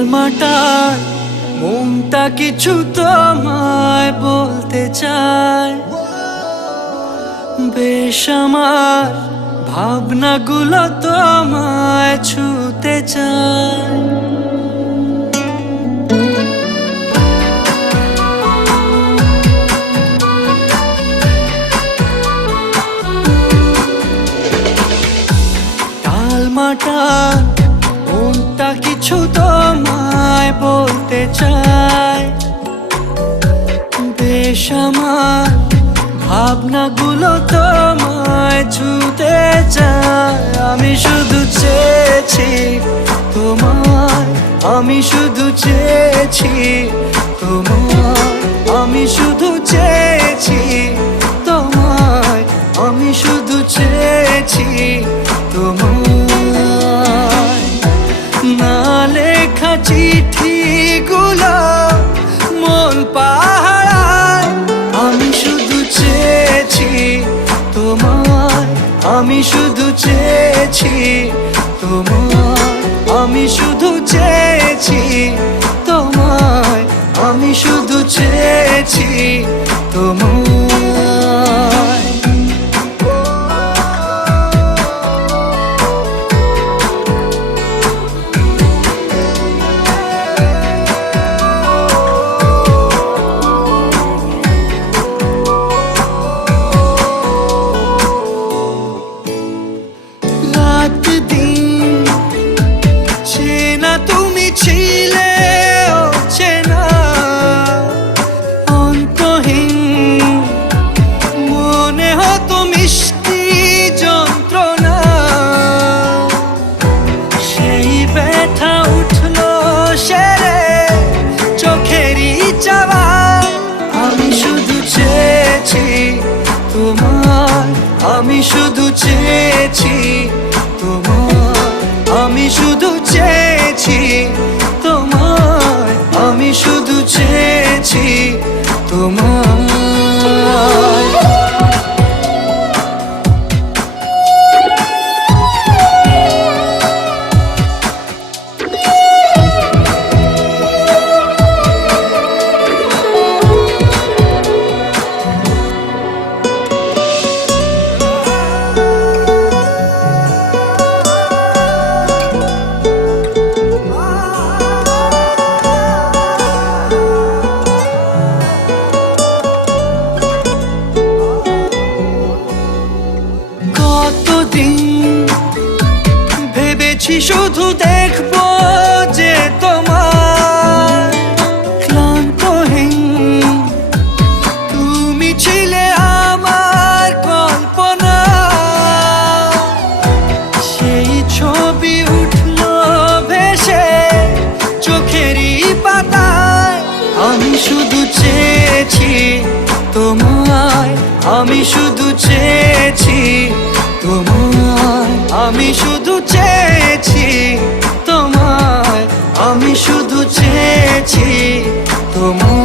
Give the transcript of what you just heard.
টালমাটাল মনটা কিছু তোমায় বলতে চায়, বেশ আমার ভাবনাগুলো তোমায় ছুতে চায়। টালমাটাল মনটা কিছু তোমায় বলতে চায়, বেশ আমার ভাবনাগুলো তোমায় ছুতে চায়। আমি শুধু চেয়েছি তোমায়, আমি শুধু চেয়েছি তোমায়, আমি শুধু চেয়েছি তোমায়, আমি শুধু চেয়েছি তোমায়। না লেখা চিঠিগুলো মন পাহারায়, আমি শুধু চেয়েছি তোমায়, আমি শুধু চেয়েছি তোমায়, আমি শুধু চেয়েছি তোমায়, আমি শুধু চেয়েছি তোমায়। রাত দিন চেনা তুমি ছিলে চেনা, অন্তহীন মনে হতো মিষ্টি যন্ত্রণা। সেই ব্যথা উঠলো সেরে চোখেরই চাওয়ায়, আমি শুধু চেয়েছি তোমায়, আমি শুধু চেয়েছি তোমায়, আমি শুধু চেয়েছি তোমায়, আমি শুধু চেয়েছি তোমায়। কতদিন ভেবেছি শুধু দেখবো যে তোমার, ক্লান্তহীন তুমি ছিলে আমার কল্পনা। সেই ছবি উঠলো ভেসে চোখেরই পাতায়, আমি শুধু চেয়েছি তোমায়, আমি শুধু চেয়েছি তোমায়, আমি শুধু চেয়েছি তোমায়, আমি শুধু চেয়েছি তোমায়।